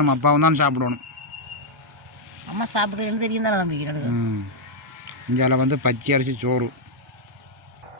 நம்ம அப்பாவும் தான் சாப்பிடணும். அம்மா சாப்பிட்றது தெரியும் தானே தம்பி. இங்கே வந்து பச்சை அரிசி சோறு.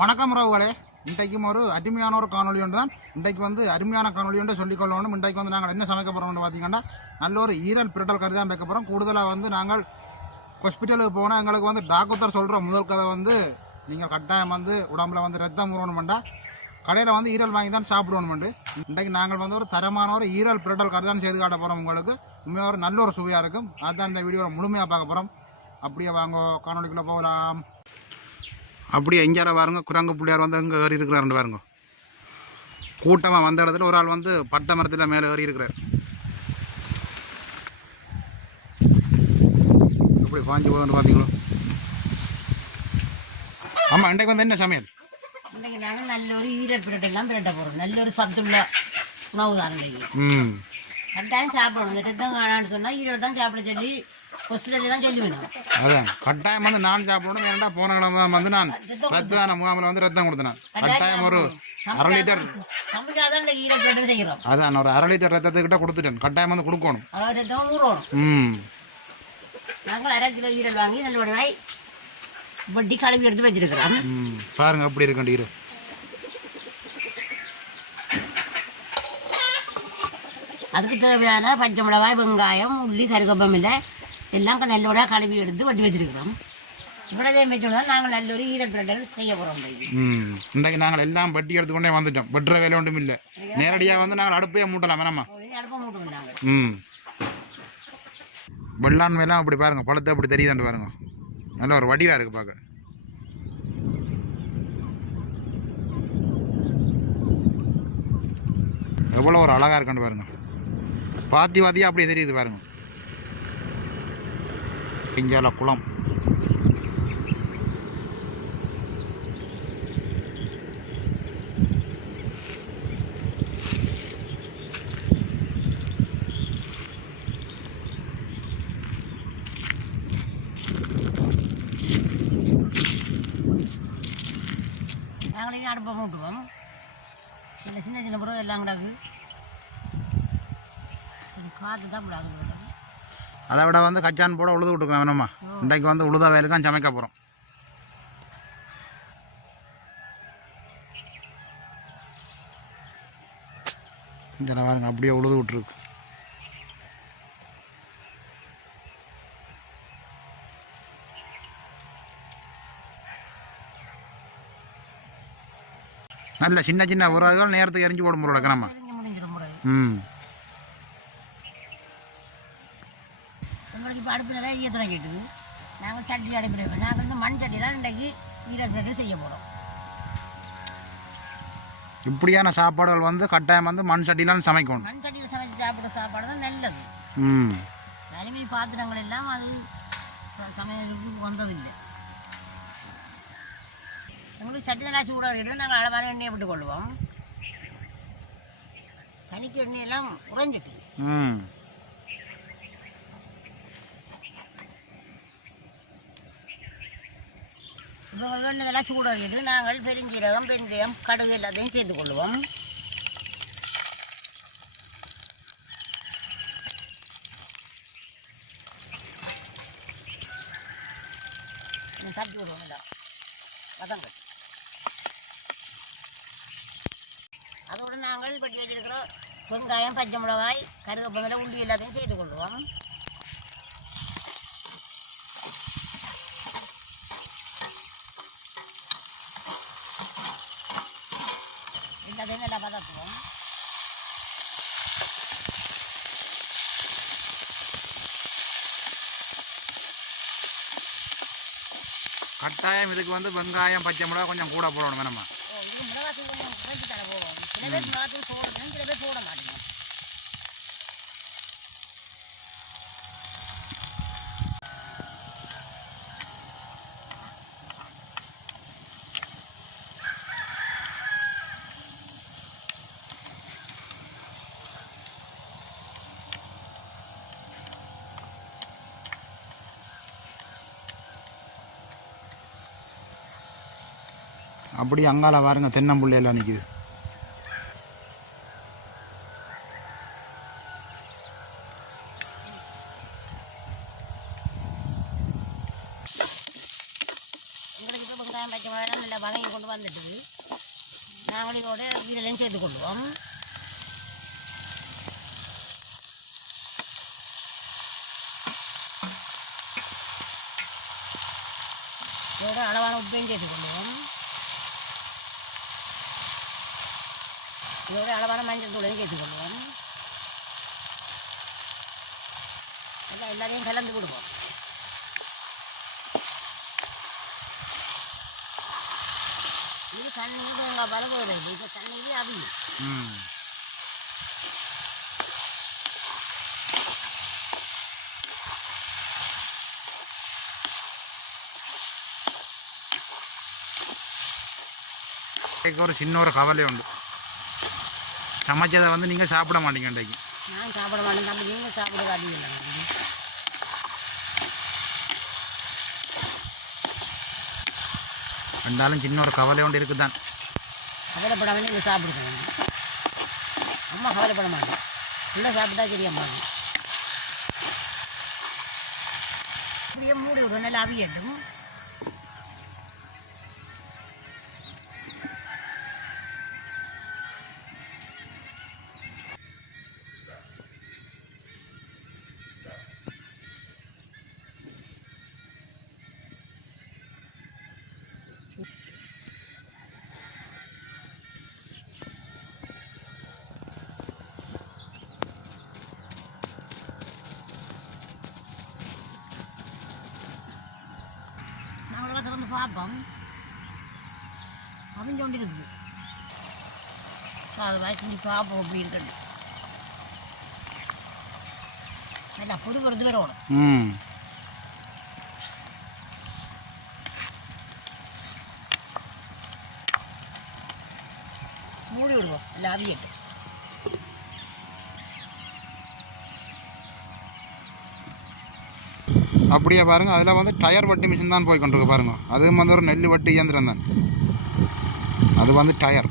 வணக்கம் உறவுகளே, இன்றைக்கும் ஒரு அருமையான ஒரு காணொலி ஒன்று தான். இன்றைக்கு வந்து அருமையான காணொலி ஒன்று சொல்லிக்கொள்ளணும். இன்றைக்கு வந்து நாங்கள் என்ன சமைக்க போகிறோம்னு பார்த்தீங்கன்னா, நல்ல ஒரு ஈரல் பிரட்டல் கறி தான் வைக்க போகிறோம். கூடுதலாக வந்து நாங்கள் ஹாஸ்பிட்டலுக்கு போனால் எங்களுக்கு வந்து டாக்டர் சொல்கிற முதல் கதை வந்து, நீங்கள் கட்டாயம் வந்து உடம்புல வந்து ரத்தம் ஊறணுமெண்டா கடையில் வந்து ஈரல் வாங்கி தான் சாப்பிடுவோம்ண்டு. இன்றைக்கு நாங்கள் வந்து ஒரு தரமான ஒரு ஈரல் பிரட்டல் கறி தான் செய்து காட்ட போகிறோம். உங்களுக்கு உண்மையாக ஒரு நல்ல ஒரு சுவையாக இருக்கும். அதுதான் இந்த வீடியோவில் முழுமையாக பார்க்க போகிறோம். அப்படியே வாங்க காணொலிக்குள்ளே போகலாம். அப்படியே எங்கேயார பாருங்க, குரங்கு பிள்ளையார் வந்து அங்கே ஏறி இருக்கிறாருன்னு பாருங்க. கூட்டமாக வந்த இடத்துல ஒரு ஆள் வந்து பட்டை மரத்தில் மேலே ஏறி இருக்கிறார். அப்படி பாஞ்சு போகுதுன்னு பார்த்தீங்களோ. ஆமாம், இன்றைக்கு வந்து என்ன சமையல்? இன்றைக்கு நாங்கள் நல்ல ஒரு ஈரல் பிரட்டெல்லாம் பிரட்ட போகிறோம். நல்ல ஒரு சத்துள்ள உணவு தான் இன்றைக்கு. கட்டாயம் சாப்பிடணும். இந்த ரத்தம் காணான்னு சொன்னால் ஈரல் தான் சாப்பிட சொல்லி ஹாஸ்பிட்டல்லாம் சொல்லி வேணும். அதான் கட்டாயம் வந்து நான் சாப்பிடணும். ஏன்னா போன கிழமை தான் வந்து நான் ரத்ததான முகாமில் வந்து ரத்தம் கொடுத்தேன். கட்டாயம் ஒரு 1/2 லிட்டர் ஈரல் பிரட்டல் செய்கிறோம். அதான் ஒரு 1/2 லிட்டர் ரத்தத்துக்கிட்ட கொடுத்துட்டேன். கட்டாயம் வந்து கொடுக்கணும். ரத்தம் ஊறணும். நாங்கள் 1/2 கிலோ ஈரல் வாங்கி நல்ல வட்டி கலவி எடுத்து வச்சிருக்கிறோம். பாருங்க அப்படி இருக்க ஈரல். அதுக்கு தேவையான பச்சை மிளகாய், வெங்காயம், உள்ளி, கருவேப்பிலை இல்லை எல்லாம் நல்லோட கழுவி எடுத்து வட்டி வச்சிருக்கிறோம். இவ்வளோதே வச்சுதான் நாங்கள் நல்ல ஒரு ஈரல் பிரட்டல் செய்ய போகிறோம். இன்றைக்கு நாங்கள் எல்லாம் வட்டி எடுத்துக்கொண்டே வந்துட்டோம். வெட்டுற வேலை ஒன்றும் இல்லை. நேரடியாக வந்து நாங்கள் அடுப்பையே மூட்டலாம். வேணாமா? அடுப்பை மூட்டணும் நாங்கள். வெள்ளாண்மையெல்லாம் அப்படி பாருங்கள், பழுத்து அப்படி தெரியுதாண்டு பாருங்க. நல்ல ஒரு வடிவாக இருக்குது பார்க்க. எவ்வளோ ஒரு அழகாக இருக்கான்னு பாருங்க. பாத்தி வாத்தியாக அப்படியே தெரியுது பாருங்க. இஞ்சால குளம். நாங்களே அடுப்பை மூட்டுவோம். சின்ன சின்ன சின்ன பிறகு எல்லாம் கிடக்கு. காற்று தான் விடாது. அதை விட வந்து கச்சான் போட உழுது விட்டுருக்கோம். வேணுமா? இன்றைக்கு வந்து உழுத வேலைக்கான் சமைக்க போகிறோம். இந்த பாருங்க அப்படியே உழுது விட்டுருக்கு. நல்ல சின்ன சின்ன உறவுகள் நேரத்துக்கு எரிஞ்சு போட முடியல கிராம. உங்களுக்கு இப்போ அடுப்பு நல்லா ஈய தொடங்கிட்டுது. நாங்கள் சட்டி அடைப்பிடுவோம். நாங்கள் வந்து மண் சட்டியெல்லாம் இன்றைக்கு ஈரல் பிரட்டல் செய்ய போகிறோம். இப்படியான சாப்பாடுகள் வந்து கட்டாயம் வந்து மண் சட்டிலாம் சமைக்கணும். மண் சட்டியில் சமைச்சு சாப்பிட்ற சாப்பாடு தான் நல்லது. அலுமினிய பாத்திரங்கள் எல்லாம் அது சமையலுக்கு வந்ததில்லை. உங்களுக்கு சட்டி நல்லா சூடாக இருக்குது. நாங்கள் அளவான எண்ணெயை விட்டு கொள்வோம். தனிக்கு எண்ணெயெல்லாம் உறைஞ்சிட்டு இப்போ எண்ணெய் நல்லா சூடாக இருக்குது. நாங்கள் பெருஞ்சீரகம், வெந்தயம், கடுகு எல்லாத்தையும் சேர்த்து கொள்வோம். தட்டி விடுவோம். இல்லை வதங்க. அதோடு நாங்கள் பட்டி வச்சிருக்கிற வெங்காயம், பச்சை மிளகாய், கருவேப்பிலை, உள்ளி எல்லாத்தையும் செய்து கொள்வோம். எல்லாத்தையும் நல்லா வதக்குவோம். கட்டாயம் இதுக்கு வந்து வெங்காயம், பச்சை மிளகாய் கொஞ்சம் கூட போடணும். வேணுமா? இது மிளகாத்தூள் கொஞ்சம் குறைச்சி தர போவோம். சில பேர் மிளகாத்தூள் போடணும், சில பேர் போட மாட்டேங்க. அப்படி அங்கால பாருங்க தென்னம்புள்ளையெல்லாம் நிற்கிது. வெங்காயம் பச்சை மிளகாய் நல்லா வதங்கி கொண்டு வந்துட்டுது. நாங்கள் இதோட இதெல்லாம் சேர்த்துக்கொள்வோம். இதோட அளவான உப்பையும் சேர்த்துக்கொள்வோம். இதோட அளவான மஞ்சள் தூளையும் சேர்த்துக்கொள்வோம். எல்லாத்தையும் கலந்து விடுவோம். இது தண்ணியும் தேங்காய் பாலும் போயிடுது. இப்போ தண்ணிக்கு அவியும். ஒரு சின்ன ஒரு கவலை உண்டு. சமைச்சதை வந்து நீங்கள் சாப்பிட மாட்டீங்க இன்றைக்கு. நான் சாப்பிட மாட்டேன் தம்பி, நீங்கள் சாப்பிட காட்டிங்க. ரெண்டாலும் சின்ன ஒரு கவலை ஒன்று இருக்குதான். கவலைப்படாமல் நீங்கள் சாப்பிடுங்க. அம்மா கவலைப்பட மாட்டேன். இல்லை சாப்பிட்டா சரியாம்மா. இப்படியே மூடி விடுவோம், நல்லா அவியட்டும். திறந்து பார்ப்போம். அவிஞ்சோண்டு இருக்குது. அது வாய்ச்சி பார்ப்போம் அப்படி இருக்கணும். நல்லா பொடி பொறுத்து வரணும். மூடி விடுவோம், இல்லை அவியட்டும். அப்படியே பாருங்கள், அதில் வந்து டயர் வட்டி மிஷின் தான் போய் கொண்டிருக்கு பாருங்கள். அதுவும் வந்து ஒரு நெல் வட்டி இயந்திரம் தான். அது வந்து டயர்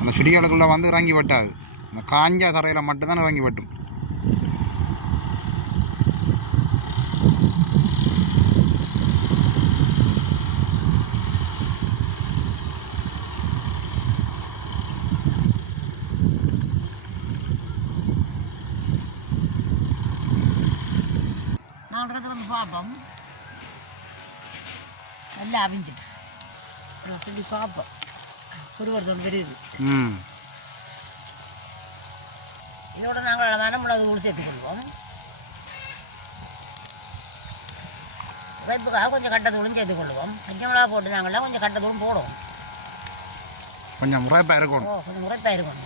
அந்த சுடிகளுக்குள்ளே வந்து இறங்கி வெட்டாது. அந்த காஞ்ச தரையில் மட்டும்தான் இறங்கி வெட்டும். பார்ப்போம். நல்லா அவிஞ்சிட்டு சொல்லி பார்ப்போம். ஒருவர்தம் பெரியுது. இதோட நாங்கள் அளவான மிளகு கூட சேர்த்துக்கொள்வோம். உழைப்புக்காக கொஞ்சம் கட்டத்தூளும் சேர்த்துக்கொள்வோம். பச்சை மிளகா போட்டு நாங்கள்லாம் கொஞ்சம் கட்டத்தூளும் போடுவோம். கொஞ்சம் முறைப்பாக இருக்கும். கொஞ்சம் முறைப்பாக இருக்கும்.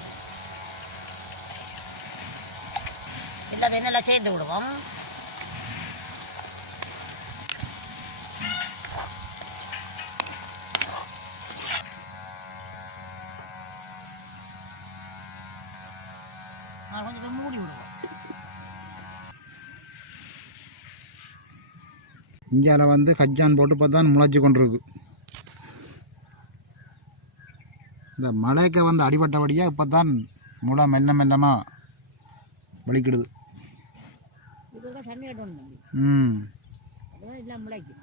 எல்லாத்தையும் நல்லா சேர்த்து விடுவோம். கொஞ்சம் மூடி விடுவோம். இந்தியாவில் வந்து கஜ்ஜான் போட்டு இப்போ தான் முளைச்சி கொண்டிருக்கு. இந்த மழைக்கு வந்து அடிபட்டபடியாக இப்போ தான் முளை மெல்ல மெல்லமாக வலிக்கிடுது. தண்ணி கட்டணும். எல்லாம் முளைக்கு.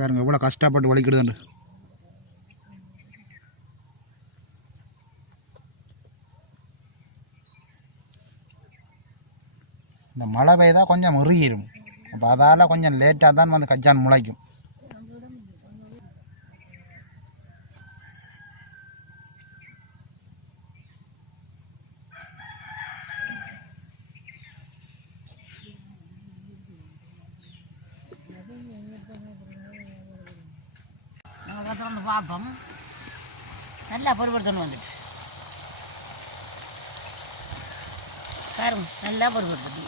பாருங்க எவ்வளோ கஷ்டப்பட்டு வலிக்கிடுதுன்னு. இந்த மழை பெய்தால் கொஞ்சம் முறுகிடும். அப்போ அதால் கொஞ்சம் லேட்டாக தான் வந்து கஜ்ஜான் முளைக்கும். நாங்கள் திறந்து பார்ப்போம். நல்லா பரிவர்த்தனை வந்துட்டு பாருங்க. நல்லா பரிவர்த்தனை.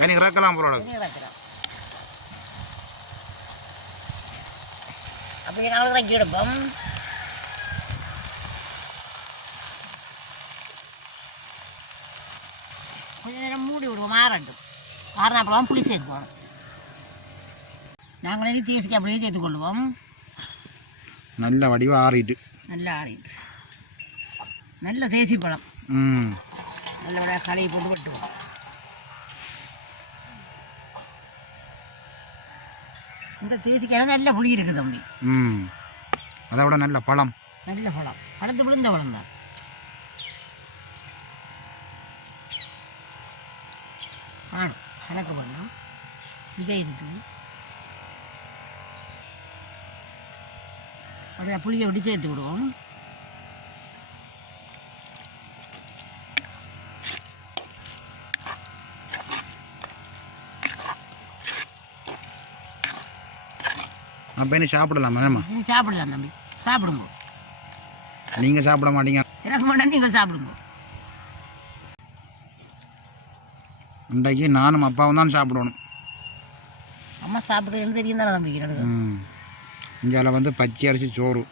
எனக்கு இறக்கலாம் போல இறக்கலாம். அப்படி நாங்கள் இறக்கி எடுப்போம். கொஞ்ச நேரம் மூடி விடுவோம். ஆறட்டும். ஆறுனாப்பெல்லாம் புளி சேர்ப்போம். நாங்களே தேசிக்கு அப்படியே சேர்த்துக்கொள்வோம். நல்ல வடிவாக ஆறிட்டு. நல்லா ஆறிட்டு. நல்ல தேசி பழம். நல்ல களையை போட்டு வெட்டுவோம். இந்த தேசிக்காய் நல்ல புளி இருக்குது தம்பி. அதை விட நல்ல பழம், நல்ல பழம், பழத்து விழுந்த பழம் தான். ஆணும் கணக்கு பண்ணோம் இதே இருக்குது. அப்படியே புளியை விட்டு சேர்த்து விடுவோம். அப்போ இனி சாப்பிடலாம் மேமா? சாப்பிடலாம் தம்பி, சாப்பிடுங்க. நீங்கள் சாப்பிட மாட்டீங்க? எனக்கு மாட்டேன், நீங்கள் சாப்பிடுங்க. இன்றைக்கு நானும் அப்பாவும் தான் சாப்பிடணும். அம்மா சாப்பிட்றது தெரியும் தானே தம்பி எனக்கு. இந்தியாவில் வந்து பச்சை அரிசி சோறு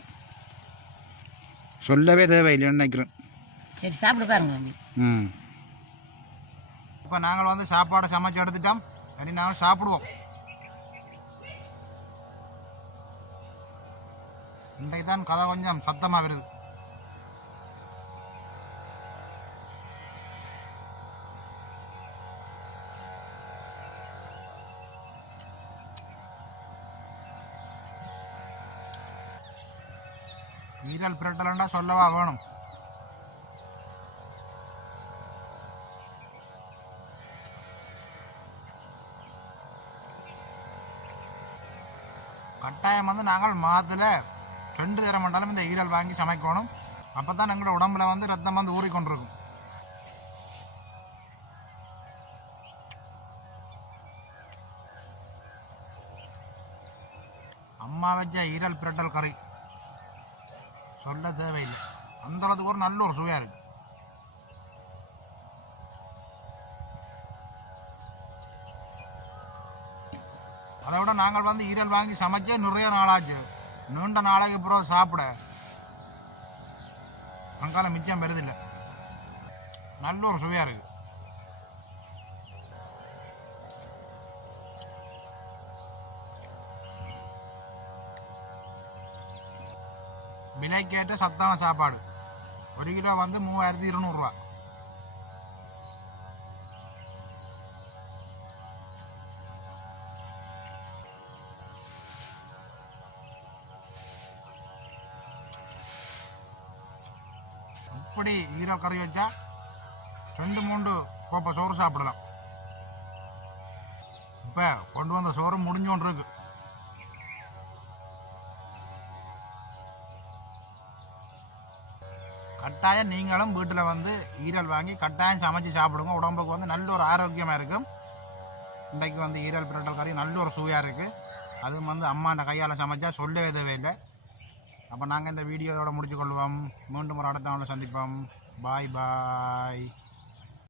சொல்லவே தேவையில்லைன்னு நினைக்கிறேன். சரி சாப்பிட பாருங்க தம்பி. இப்போ நாங்கள் வந்து சாப்பாடை சமைச்சு எடுத்துட்டோம். சரி நாங்கள் சாப்பிடுவோம். இன்றைக்கு தான் கதை கொஞ்சம் சத்தமாக வருது. ஈரல் பிரட்டலண்டா சொல்லவா வேணும். கட்டாயம் வந்து நாங்கள் மாதத்தில் 2 தரம் மண்டாலும் இந்த ஈரல் வாங்கி சமைக்கணும். அப்போ தான் எங்களோட உடம்புல வந்து ரத்தம் வந்து ஊறிக்கொண்டிருக்கும். அம்மா வச்ச ஈரல் பிரட்டல் கறி சொல்ல தேவையில்லை. அந்த அளவுக்கு ஒரு நல்ல ஒரு சுவையாக இருக்குது. அதை விட நாங்கள் வந்து ஈரல் வாங்கி சமைச்சே நிறைய நாளாச்சு. நீண்ட நாளைக்கு அப்புறம் சாப்பிட அங்கால மிச்சம் பெறுதில்லை. நல்ல ஒரு சுவையாக இருக்குது. விலைக்கேற்ற சத்தான சாப்பாடு. 1 கிலோ வந்து 3200 ரூபா. இப்படி ஈரல் கறி வச்சா 2-3 கோப்பை சோறு சாப்பிடலாம். இப்போ கொண்டு வந்த சோறு முடிஞ்சோன்னு இருக்கு. கட்டாயம் நீங்களும் வீட்டில் வந்து ஈரல் வாங்கி கட்டாயம் சமைச்சு சாப்பிடுங்க. உடம்புக்கு வந்து நல்ல ஒரு ஆரோக்கியமாக இருக்கும். இன்றைக்கு வந்து ஈரல் பிரட்டல் கறி நல்ல ஒரு சுவையாக இருக்குது. அதுவும் வந்து அம்மாண்ட கையால் சமைச்சா சொல்லவே தேவையில்லை. அப்போ நாங்கள் இந்த வீடியோவோட முடிச்சு கொள்வோம். மீண்டும் ஒரு அடுத்த நாளில் சந்திப்போம். பாய் பாய்.